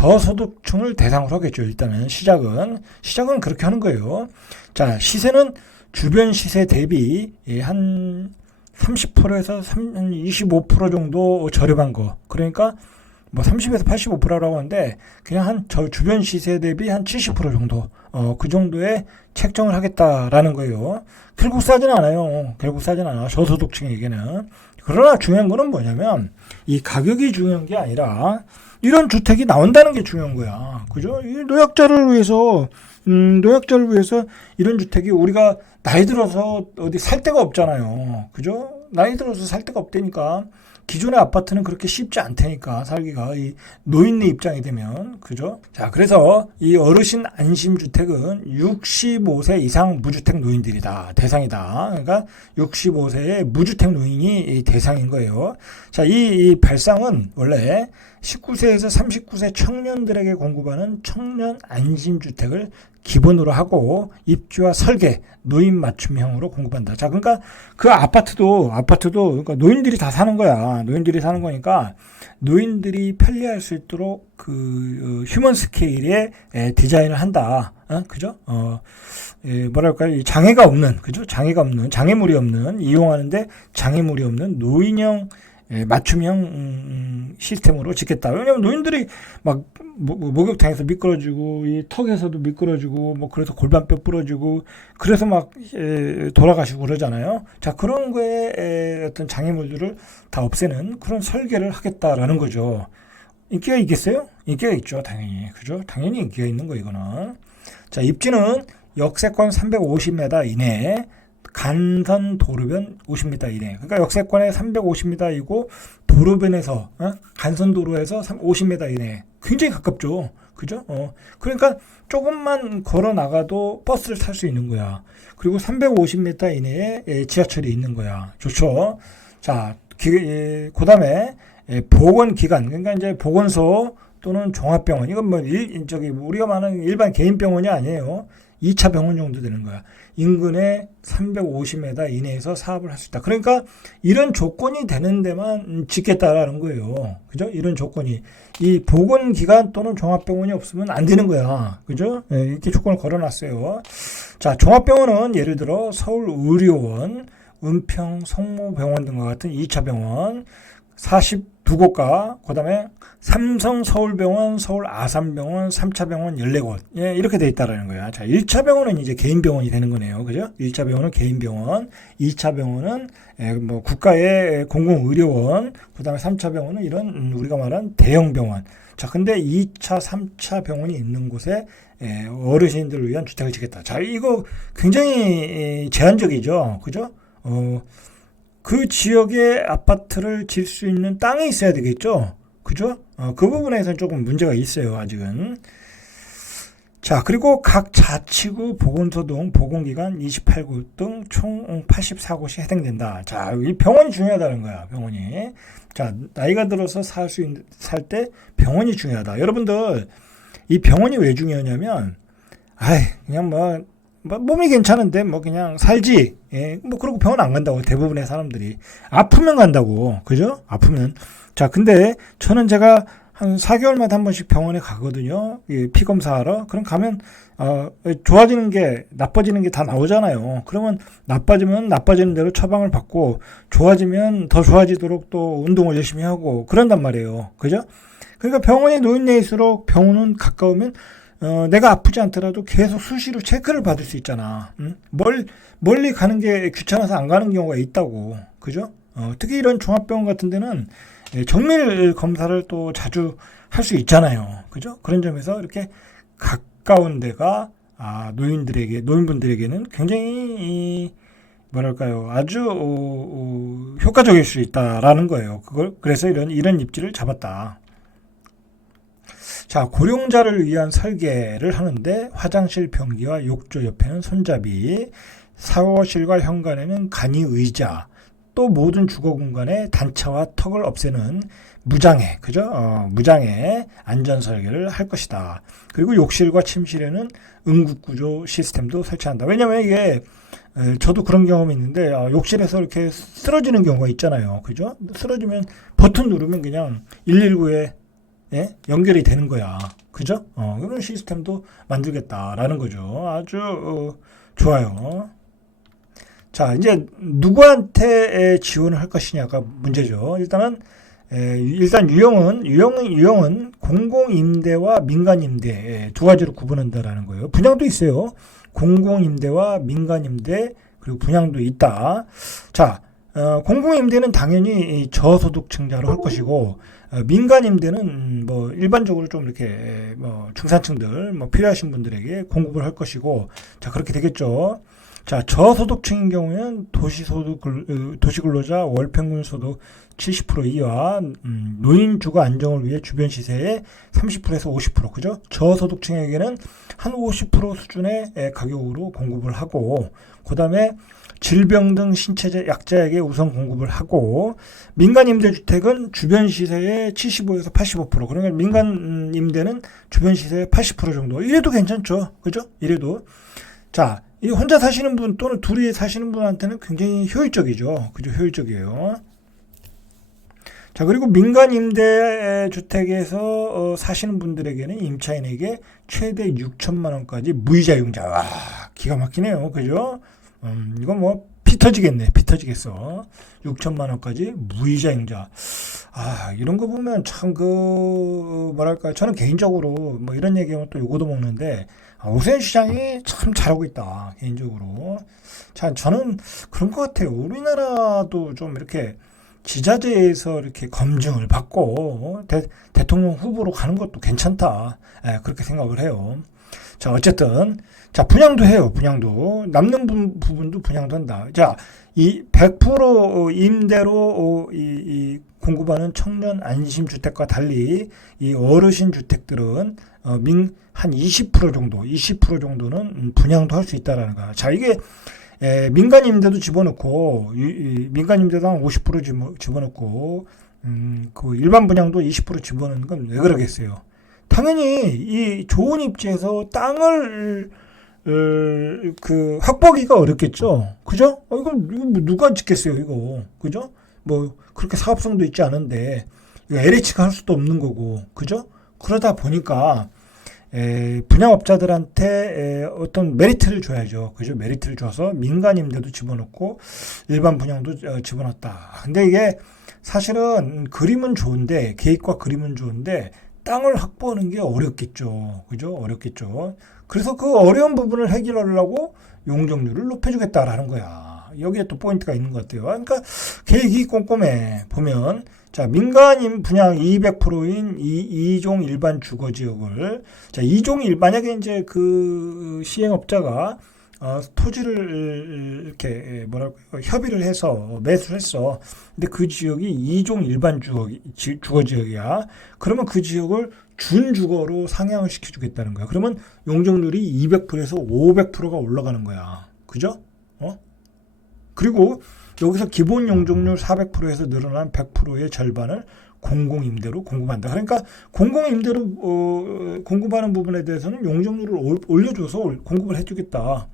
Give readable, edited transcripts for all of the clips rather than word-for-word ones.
저소득층을 대상으로 하겠죠. 일단은 시작은 그렇게 하는 거예요. 자, 시세는 주변 시세 대비 한 30%에서 25% 정도 저렴한 거. 그러니까 뭐 30에서 85%라고 하는데 그냥 한 저 주변 시세 대비 한 70% 정도 그 정도에 책정을 하겠다라는 거예요. 결국 싸진 않아요. 저소득층에게는. 그러나 중요한 거는 뭐냐면 이 가격이 중요한 게 아니라 이런 주택이 나온다는 게 중요한 거야. 그죠? 이 노약자를 위해서 이런 주택이 우리가 나이 들어서 어디 살 데가 없잖아요. 그죠? 나이 들어서 살 데가 없다니까. 기존의 아파트는 그렇게 쉽지 않다니까 살기가 이 노인네 입장이 되면 그죠? 자, 그래서 이 어르신 안심주택은 65세 이상 무주택 노인들이다 대상이다. 그러니까 65세의 무주택 노인이 대상인 거예요. 자, 이 발상은 원래 19세에서 39세 청년들에게 공급하는 청년 안심주택을 기본으로 하고 입주와 설계, 노인 맞춤형으로 공급한다. 자, 그러니까 그 아파트도 그러니까 노인들이 다 사는 거야. 노인들이 사는 거니까 노인들이 편리할 수 있도록 그 휴먼 스케일의 디자인을 한다. 그죠? 뭐랄까요? 장애가 없는, 그죠? 장애물이 없는, 이용하는데 장애물이 없는 노인형 맞춤형 시스템으로 짓겠다. 왜냐면 노인들이 막 목욕탕에서 미끄러지고 이 턱에서도 미끄러지고 뭐 그래서 골반뼈 부러지고 그래서 막 돌아가시고 그러잖아요. 자, 그런 거에 어떤 장애물들을 다 없애는 그런 설계를 하겠다라는 거죠. 인기가 있겠어요? 인기가 있죠, 당연히. 그죠? 당연히 인기가 있는 거 이거는. 자, 입지는 역세권 350m 이내. 간선 도로변 50m 이내. 그러니까 역세권에 350m이고 도로변에서 간선 도로에서 50m 이내. 굉장히 가깝죠. 그죠? 그러니까 조금만 걸어 나가도 버스를 탈 수 있는 거야. 그리고 350m 이내에 지하철이 있는 거야. 좋죠. 자, 그다음에 보건기관. 그러니까 이제 보건소 또는 종합병원. 이건 뭐 우리가 말하는 일반 개인 병원이 아니에요. 2차 병원 정도 되는 거야. 인근에 350m 이내에서 사업을 할 수 있다. 그러니까 이런 조건이 되는 데만 짓겠다라는 거예요. 그죠? 이런 조건이. 이 보건기관 또는 종합병원이 없으면 안 되는 거야. 그죠? 이렇게 조건을 걸어놨어요. 자, 종합병원은 예를 들어 서울의료원, 은평 성모병원 등과 같은 2차 병원, 42곳과 그 다음에 삼성 서울병원, 서울 아산병원, 3차 병원 14곳. 이렇게 돼 있다라는 거야. 자, 1차 병원은 이제 개인 병원이 되는 거네요. 그죠? 1차 병원은 개인 병원, 2차 병원은 뭐 국가의 공공의료원, 그 다음에 3차 병원은 이런 우리가 말한 대형 병원. 자, 근데 2차, 3차 병원이 있는 곳에 어르신들을 위한 주택을 짓겠다. 자, 이거 굉장히 제한적이죠. 그죠? 그 지역에 아파트를 질 수 있는 땅이 있어야 되겠죠. 그죠? 그 부분에서는 조금 문제가 있어요, 아직은. 자, 그리고 각 자치구 보건소 등 보건기관 28곳 등 총 84곳이 해당된다. 자, 이 병원이 중요하다는 거야, 병원이. 자, 나이가 들어서 살 때 병원이 중요하다. 여러분들, 이 병원이 왜 중요하냐면, 그냥 몸이 괜찮은데 그냥 살지. 뭐 그러고 병원 안 간다고 대부분의 사람들이. 아프면 간다고. 그죠? 아프면. 자, 근데 제가 한 4개월마다 한 번씩 병원에 가거든요. 피 검사하러. 그럼 가면 좋아지는 게 나빠지는 게 다 나오잖아요. 그러면 나빠지면 나빠지는 대로 처방을 받고 좋아지면 더 좋아지도록 또 운동을 열심히 하고 그런단 말이에요. 그죠? 그러니까 병원이 노인네일수록 병원은 가까우면 내가 아프지 않더라도 계속 수시로 체크를 받을 수 있잖아. 멀리 가는 게 귀찮아서 안 가는 경우가 있다고. 그죠? 특히 이런 종합병원 같은 데는 정밀 검사를 또 자주 할 수 있잖아요. 그죠? 그런 점에서 이렇게 가까운 데가 노인분들에게는 굉장히 뭐랄까요? 아주 효과적일 수 있다라는 거예요. 그래서 이런 입지를 잡았다. 자, 고령자를 위한 설계를 하는데 화장실 변기와 욕조 옆에는 손잡이, 샤워실과 현관에는 간이 의자, 또 모든 주거 공간에 단차와 턱을 없애는 무장애, 그죠? 무장애 안전 설계를 할 것이다. 그리고 욕실과 침실에는 응급구조 시스템도 설치한다. 왜냐면 이게 저도 그런 경험이 있는데 욕실에서 이렇게 쓰러지는 경우가 있잖아요. 그죠? 쓰러지면 버튼 누르면 그냥 119에 예? 연결이 되는 거야. 그죠? 이런 시스템도 만들겠다라는 거죠. 아주 좋아요. 자, 이제 누구한테 지원을 할 것이냐가 문제죠. 일단 유형은 공공임대와 민간임대 두 가지로 구분한다라는 거예요. 분양도 있어요. 공공임대와 민간임대 그리고 분양도 있다. 자, 공공임대는 당연히 저소득층자로 할 것이고 민간임대는 뭐 일반적으로 좀 이렇게 뭐 중산층들 뭐 필요하신 분들에게 공급을 할 것이고 자 그렇게 되겠죠. 자 저소득층인 경우에는 도시근로자 월평균소득 70% 이하 노인 주거 안정을 위해 주변 시세의 30%에서 50% 그죠? 저소득층에게는 한 50% 수준의 가격으로 공급을 하고 그다음에 질병 등 신체 약자에게 우선 공급을 하고 민간 임대주택은 주변 시세의 75에서 85% 그러니까 민간 임대는 주변 시세의 80% 정도 이래도 괜찮죠. 그죠? 이래도 자, 이 혼자 사시는 분 또는 둘이 사시는 분한테는 굉장히 효율적이죠. 그죠? 효율적이에요. 자, 그리고 민간 임대 주택에서 사시는 분들에게는 임차인에게 최대 6천만 원까지 무이자 융자. 와, 기가 막히네요. 그죠? 이거 뭐 피 터지겠네. 피 터지겠어. 6천만 원까지 무이자 융자. 아, 이런 거 보면 참 뭐랄까 저는 개인적으로 뭐 이런 얘기하면 또 요거도 먹는데 오세훈 시장이 참 잘하고 있다. 개인적으로. 자, 저는 그런 것 같아요. 우리나라도 좀 이렇게 지자체에서 이렇게 검증을 받고 대통령 후보로 가는 것도 괜찮다. 그렇게 생각을 해요. 자, 어쨌든 자, 분양도 해요. 분양도. 남는 부분도 분양도 한다. 자, 이 100% 임대로 공급하는 청년 안심주택과 달리 이 어르신 주택들은 한 20% 정도는 분양도 할 수 있다라는 거야. 자, 이게 민간 임대도 집어넣고 민간 임대도 한 50% 집어넣고 그 일반 분양도 20% 집어넣는 건 왜 그러겠어요? 당연히 이 좋은 입지에서 땅을 확보하기가 어렵겠죠. 그죠? 이거 누가 짓겠어요, 이거. 그죠? 뭐 그렇게 사업성도 있지 않은데 이거 LH가 할 수도 없는 거고. 그죠? 그러다 보니까 분양업자들한테 어떤 메리트를 줘야죠. 그죠? 메리트를 줘서 민간 임대도 집어넣고 일반 분양도 집어넣었다. 근데 이게 사실은 그림은 좋은데 계획과 그림은 좋은데 땅을 확보하는 게 어렵겠죠. 그죠? 어렵겠죠. 그래서 그 어려운 부분을 해결하려고 용적률을 높여주겠다라는 거야. 여기에 또 포인트가 있는 것 같아요. 그러니까 계획이 꼼꼼해. 보면 자, 민간 분양 200%인 2종 일반 주거 지역을 자, 2종 만약에 이제 그 시행업자가 토지를 이렇게 협의를 해서 매수를 했어. 근데 그 지역이 2종 일반 주거 지역이야. 그러면 그 지역을 준주거로 상향을 시켜주겠다는 거야. 그러면 용적률이 200%에서 500%가 올라가는 거야. 그죠? 그리고 여기서 기본 용적률 400%에서 늘어난 100%의 절반을 공공임대로 공급한다. 그러니까 공공임대로 공급하는 부분에 대해서는 용적률을 올려줘서 공급을 해주겠다.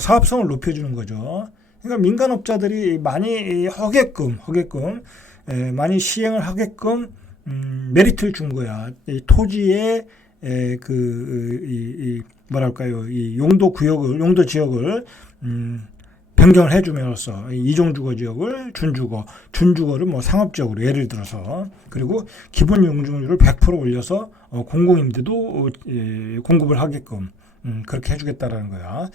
사업성을 높여주는 거죠. 그러니까 민간업자들이 많이 많이 시행을 하게끔 메리트를 준 거야. 이 토지의 뭐랄까요, 이 용도 지역을 변경을 해줌으로써 이종주거 지역을 준주거를 뭐 상업지역으로 예를 들어서 그리고 기본 용적률을 100% 올려서 공공임대도 공급을 하게끔 그렇게 해주겠다라는 거야.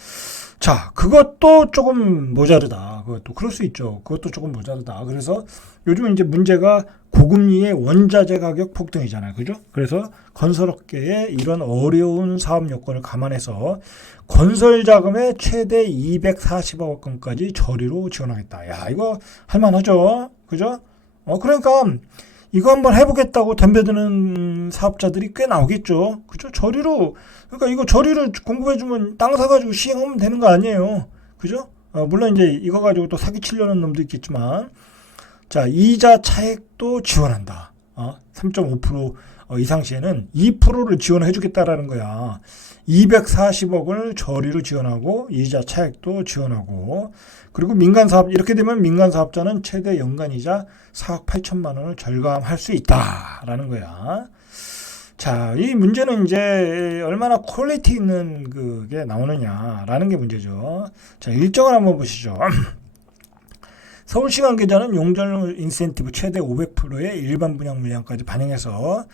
자, 그것도 조금 모자르다. 그것도 그럴 수 있죠. 그것도 조금 모자르다. 그래서 요즘 이제 문제가 고금리의 원자재 가격 폭등이잖아요. 그죠? 그래서 건설업계의 이런 어려운 사업 여건을 감안해서 건설 자금의 최대 240억 원까지 저리로 지원하겠다. 야, 이거 할만하죠? 그죠? 그러니까 이거 한번 해보겠다고 덤벼드는 사업자들이 꽤 나오겠죠. 그죠? 저리로, 그러니까 이거 저리로 공급해주면 땅 사가지고 시행하면 되는 거 아니에요. 그죠? 물론 이제 이거 가지고 또 사기치려는 놈도 있겠지만, 자, 이자 차액도 지원한다. 3.5% 이상 시에는 2%를 지원해주겠다라는 거야. 240억을 저리로 지원하고 이자 차액도 지원하고 그리고 민간사업 이렇게 되면 민간사업자는 최대 연간이자 4억 8천만 원을 절감할 수 있다라는 거야. 자, 이 문제는 이제 얼마나 퀄리티 있는 그게 나오느냐라는 게 문제죠. 자, 일정을 한번 보시죠. 서울시 관계자는 용적률 인센티브 최대 500%의 일반 분양 물량까지 반영해서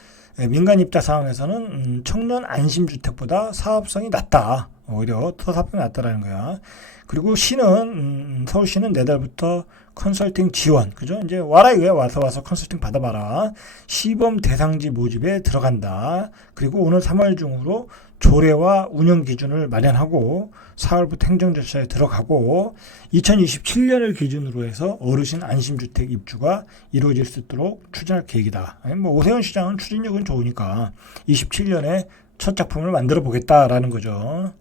민간 입자 상황에서는 청년 안심주택보다 사업성이 낮다. 오히려 더 사업성이 낮다라는 거야. 그리고 시는 서울시는 내달부터 컨설팅 지원, 그죠? 이제 와라 이거야. 와서 컨설팅 받아봐라. 시범 대상지 모집에 들어간다. 그리고 오늘 3월 중으로 조례와 운영 기준을 마련하고 4월부터 행정 절차에 들어가고 2027년을 기준으로 해서 어르신 안심주택 입주가 이루어질 수 있도록 추진할 계획이다. 뭐 오세훈 시장은 추진력은 좋으니까 27년에 첫 작품을 만들어 보겠다라는 거죠.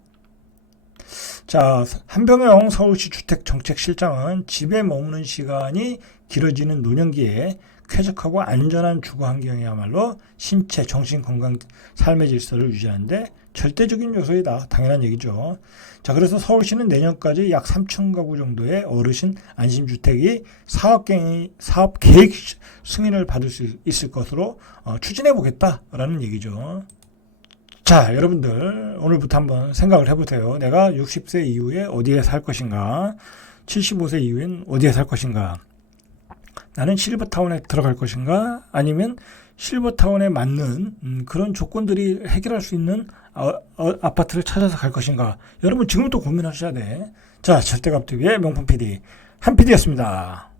자, 한병영 서울시 주택정책실장은 집에 머무는 시간이 길어지는 노년기에 쾌적하고 안전한 주거 환경이야말로 신체, 정신 건강, 삶의 질서를 유지하는데 절대적인 요소이다. 당연한 얘기죠. 자, 그래서 서울시는 내년까지 약 3천 가구 정도의 어르신 안심주택이 사업 계획 승인을 받을 수 있을 것으로 추진해 보겠다라는 얘기죠. 자, 여러분들 오늘부터 한번 생각을 해보세요. 내가 60세 이후에 어디에 살 것인가? 75세 이후엔 어디에 살 것인가? 나는 실버타운에 들어갈 것인가? 아니면 실버타운에 맞는 그런 조건들이 해결할 수 있는 아파트를 찾아서 갈 것인가? 여러분 지금부터 고민하셔야 돼. 자, 절대값TV의 명품 PD 한 PD였습니다.